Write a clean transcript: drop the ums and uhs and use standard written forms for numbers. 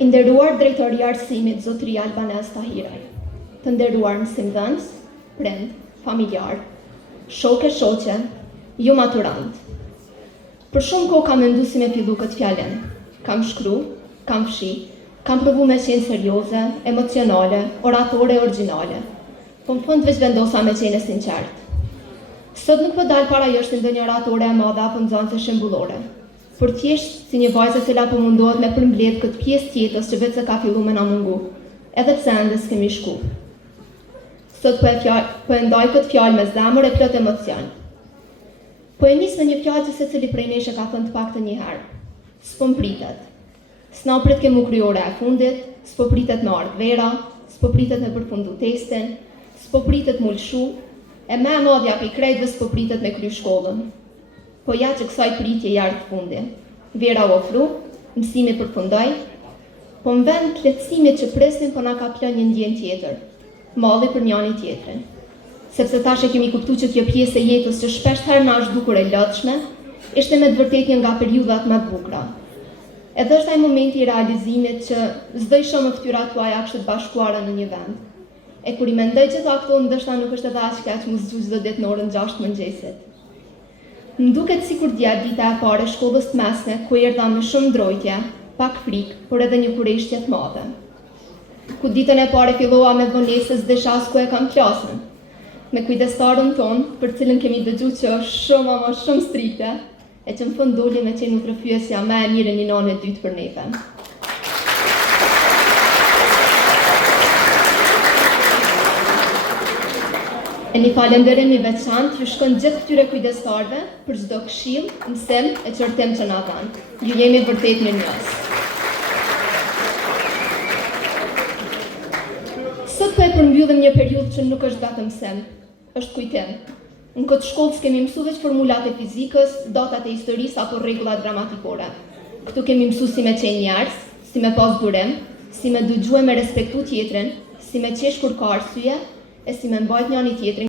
I nderuar drejtori i arsimit zotëri Albanez Tahiraj, të nderuar mësimdhënës, prind, familjar, shok e shoqe, ju maturant. Për shumë kohë kam menduar si me fillu këtë fjalën. Kam shkru, kam fshi, kam provu me qenë serioze, emocionale, oratore e originale. Po në fund veç vendosa me qenë sinqert. Sot nuk po dal para josh si ndonjë oratore e madhe apo nxënëse shembullore. Por thjesht si një vajzë e cila po mundohet me përmbledh këtë pjesë tjetës që vetë se ka fillu me na mungu, edhe pse ende s'kemi shku. Sot po e ndaj këtë fjalë me zemër e plot emocion. Po e nis me një fjalë që secili prej nesh e ka thënë të paktën një herë. S'po mpritet. S'na prit ke mu kryo ora e fundit, s'po pritet me ardh vera, s'po pritet me përfundu testin, s'po pritet mu lshu, e me madhja pi krejtve s'po pritet me kry shkollën. Po ja që kësaj pritje jartë fundi. Vera u ofru, mësimi përfundoj, po në vend të lehtësimit që presin po na ka plën një ndjen tjetër, malli për njani tjetrin. Sepse tash e kemi kuptu që kjo pjesë e jetës që shpesht herë na është dukur e lodhshme, ishte me të vërtet një nga periudhat më të bukura. Edhe është ai momenti i realizimit që s'do i shoh më fytyrat tuaja kështu të bashkuara në një vend. E kur i mendoj që këto ndoshta nuk është edhe aq keq mos zgjuaj çdo ditë në orën 6 mëngjesit. Më duket sikur dje dita e parë e shkollës të mesme, ku erdha me shumë ndrojtje, pak frikë, por edhe një kurreshtje të madhe. Ku ditën e parë fillova me vonesës dhe shas ku e kam klasën, me kujdestarën tonë, për cilën kemi dëgjuar që është shumë ama shumë strikte, e që në fund doli me qenë utrëfyesja më e mirë një nanë e dytë për neve. E një falenderim i veçantë ju shkon gjithë këtyre kujdestarëve për çdo këshill, mësim e çortim që na dhanë. Ju jemi vërtet mirënjohës. Sot po e përmbyllim një periudhë që nuk është vetëm mësim, është kujtim. Në këtë shkollë s'kemi mësuar veç formulat e fizikës, datat e historisë apo rregullat gramatikore. Këtu kemi mësuar si me qenë njerëz, si me pas durim, si me dëgjue me respektu tjetrin, si me qesh kur ka arsye, e si me mbajt njani tjetrin